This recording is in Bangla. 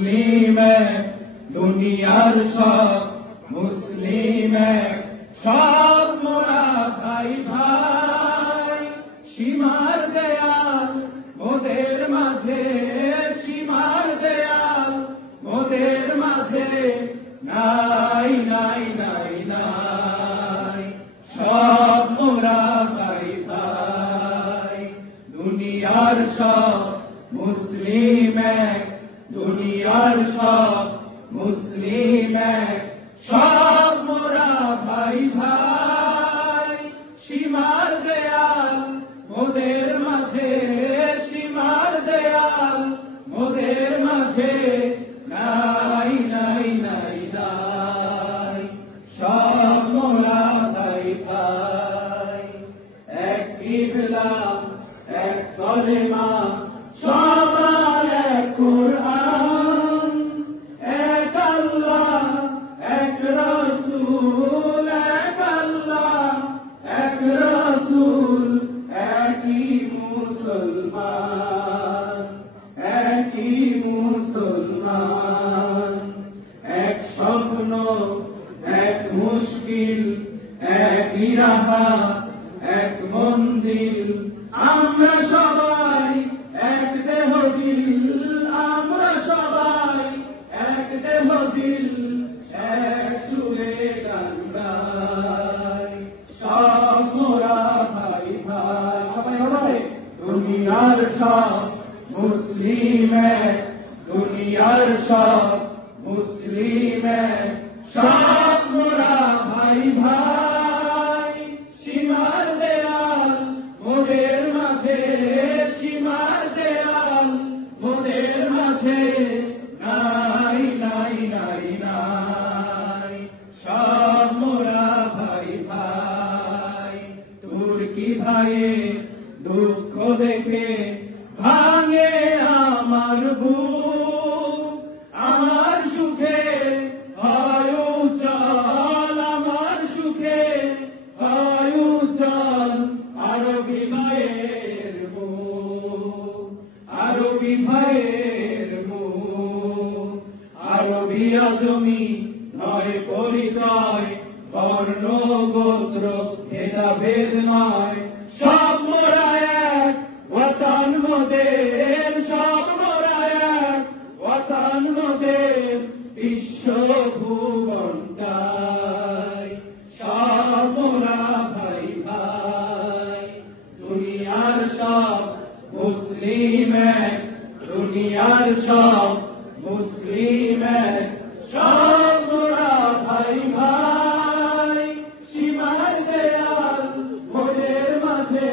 মুসলিম এক দুনিয়ার সব মুসলিম এক সব মোরা ভাই ভাই সীমার দেয়াল মোদের মাঝে সীমার দেয়াল মোদের মাঝে নাই নাই নাই নাই সব মোরা ভাই ভাই দুনিয়ার সব মুসলিম এক দুনিয়ার সব মুসলিম এক সব মোরা ভাই ভাই সীমার দেয়াল মোদের মাঝে সীমার দেয়াল মোদের মাঝে নাই নাই নাই নাই সব মোরা ভাই ভাই এক কিবলা এক কলেমা সবার এক কুরআন এক আল্লাহ এক রাসূল এক আল্লাহ এক রাসূল একই মুসলমান একই মুসলমান এক স্বপ্ন এক মুশকিল একই রাহা এক মঞ্জিল আমরা সবাই এক দেহ দিল আমরা সবাই এক দেহ দিল এক সুরে গান গাই সব মোরা ভাই ভাই সবাই হবে দুনিয়ার সব মুসলিম এক দুনিয়ার সব মুসলিম এক সব মোরা ভাই ভাই সীমার দেয়াল মোদের মাঝে সীমার দেয়াল মোদের মাঝে নাই নাই নাই নাই সব মোরা ভাই ভাই তুর্কি ভাইয়ে দুঃখ দেখে ভাঙে আমার বুক আমার সুখে হয় উজ্জ্বল আমার সুখে হয় উজ্জ্বল আরবি ভাইয়ের মুখ আরবি ভাইয়ের মুখ আরবি আজমি নয় পরিচয় বর্ণ গোত্র ভেদাভেদ নয় সব মোরা এক ওয়াতান মোদের সব মোরা এক ওয়াতান মোদের বিশ্ব ভুবনটাই সব মোরা ভাই ভাই দুনিয়ার সব মুসলিম এক দুনিয়ার সব মুসলিম এক সব মোরা ভাই ভাই সীমার দেয়াল মোদের মাঝে